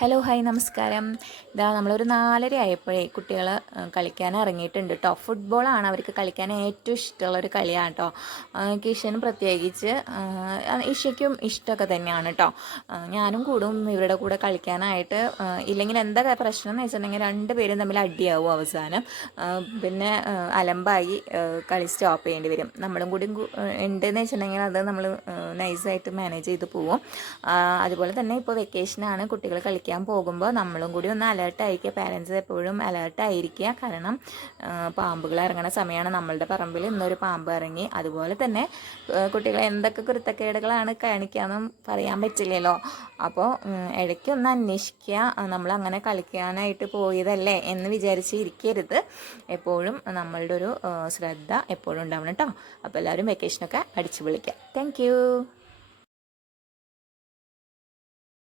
Hello hi നമസ്കാരം. ഇതാ നമ്മളൊരു 4:30 ആയപ്പോഴേ കുട്ടികൾ കളിക്കാൻ ഇറങ്ങിയിട്ടുണ്ട് കേട്ടോ. ഫുട്ബോളാണ് അവർക്ക് കളിക്കാൻ ഏറ്റവും ഇഷ്ടമുള്ളൊരു കളിയാണ് കേട്ടോ. കിഷന് പ്രത്യേകിച്ച് ഇഷയ്ക്കും ഇഷ്ടമൊക്കെ തന്നെയാണ് കേട്ടോ. ഞാനും കൂടും ഇവരുടെ കൂടെ കളിക്കാനായിട്ട്. ഇല്ലെങ്കിൽ എന്താ പ്രശ്നം എന്ന് വെച്ചിട്ടുണ്ടെങ്കിൽ രണ്ടുപേരും തമ്മിൽ അടിയാവും അവസാനം. പിന്നെ അലമ്പായി കളി സ്റ്റോപ്പ് ചെയ്യേണ്ടി വരും. നമ്മളും കൂടി ഉണ്ടെന്ന് വെച്ചിട്ടുണ്ടെങ്കിൽ അത് നമ്മൾ നൈസായിട്ട് മാനേജ് ചെയ്ത് പോവും. അതുപോലെ തന്നെ ഇപ്പോൾ വെക്കേഷനാണ്, കുട്ടികൾ കളിക്കാൻ പോകുമ്പോൾ നമ്മളും കൂടി ഒന്ന് അലേർട്ടായിരിക്കുക. പാരൻസ് എപ്പോഴും അലേർട്ടായിരിക്കുക. കാരണം പാമ്പുകൾ ഇറങ്ങുന്ന സമയമാണ്. നമ്മളുടെ പറമ്പിൽ ഇന്നൊരു പാമ്പ് ഇറങ്ങി. അതുപോലെ തന്നെ കുട്ടികൾ എന്തൊക്കെ കുരുത്തക്കേടുകളാണ് കാണിക്കാമെന്നും പറയാൻ പറ്റില്ലല്ലോ. അപ്പോൾ ഇടയ്ക്കൊന്ന് അന്വേഷിക്കുക. നമ്മളങ്ങനെ കളിക്കാനായിട്ട് പോയതല്ലേ എന്ന് വിചാരിച്ച് ഇരിക്കരുത്. എപ്പോഴും നമ്മളുടെ ഒരു ശ്രദ്ധ എപ്പോഴും ഉണ്ടാവണം കേട്ടോ. അപ്പോൾ എല്ലാവരും വെക്കേഷനൊക്കെ അടിച്ചു പൊളിക്കുക. താങ്ക്